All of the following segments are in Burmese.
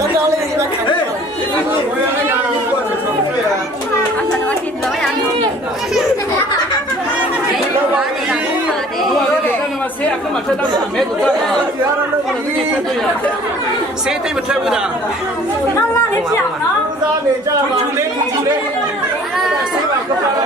刚刚那个看的。我原来讲过是什么对啊？啊，他那个是老样子。谁对不对不的？那你讲呢？出来，出来！谁把个发了？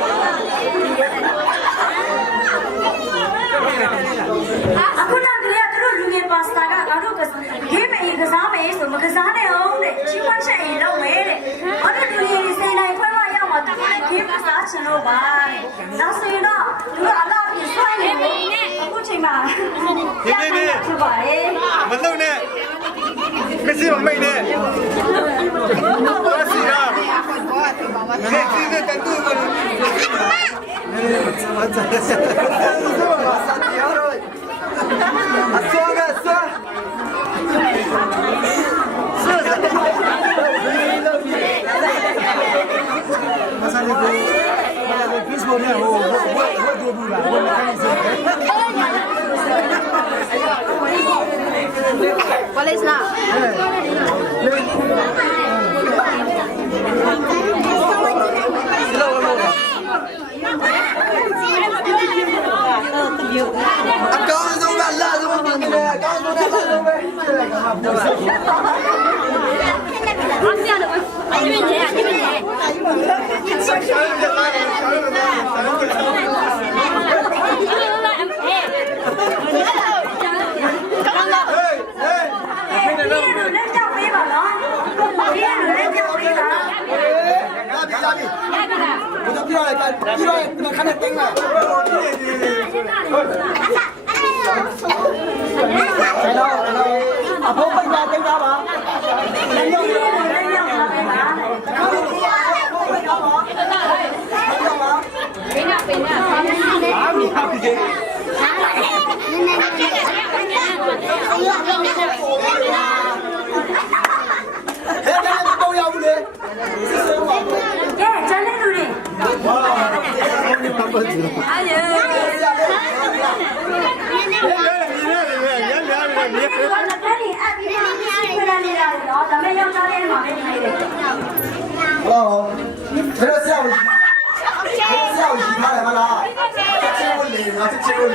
အခုနကလေးကသူတို့လူငယ်ပါစတာကငါတို့ကဂိမ်းမေးကစားမယ်ဆိုမကစားနဲ့အောင်တဲ့ချီးမွမ်းချက်ရင်လုပ်မယ်တဲ့ဘာလို့လူငယ်တွေစိတ်တိုင်းခွဲမရောက်မှာသူကဂိမ်းကစားချင်လို့ပါတဲ့နောက်ဆိုရင်တော့သူကအလားပြဆွဲနေတယ်အခုချိန်မှာဖြစ်ပါရဲ့ မလုံနဲ့မရှိမမိတ်နဲ့ဘာစီရခဲကြီးတဲ့တန်တူကမတ်တယ်စတိရရောအစောကစားမဆန်ဘူးဘယ်လိုလဲဟိုဘယ်လိုဘူးလားဘယ်လိုလဲWhat is that? Anh con không bạn là không bạn nè, con không bạn là không đi rồi, nó khăn được tính rồi. Đây đâu? À, bố mình ra tính ra mà. Lấy nhau đi. Hello， 这个下午洗他来了啦，这结婚礼啊，这结婚礼。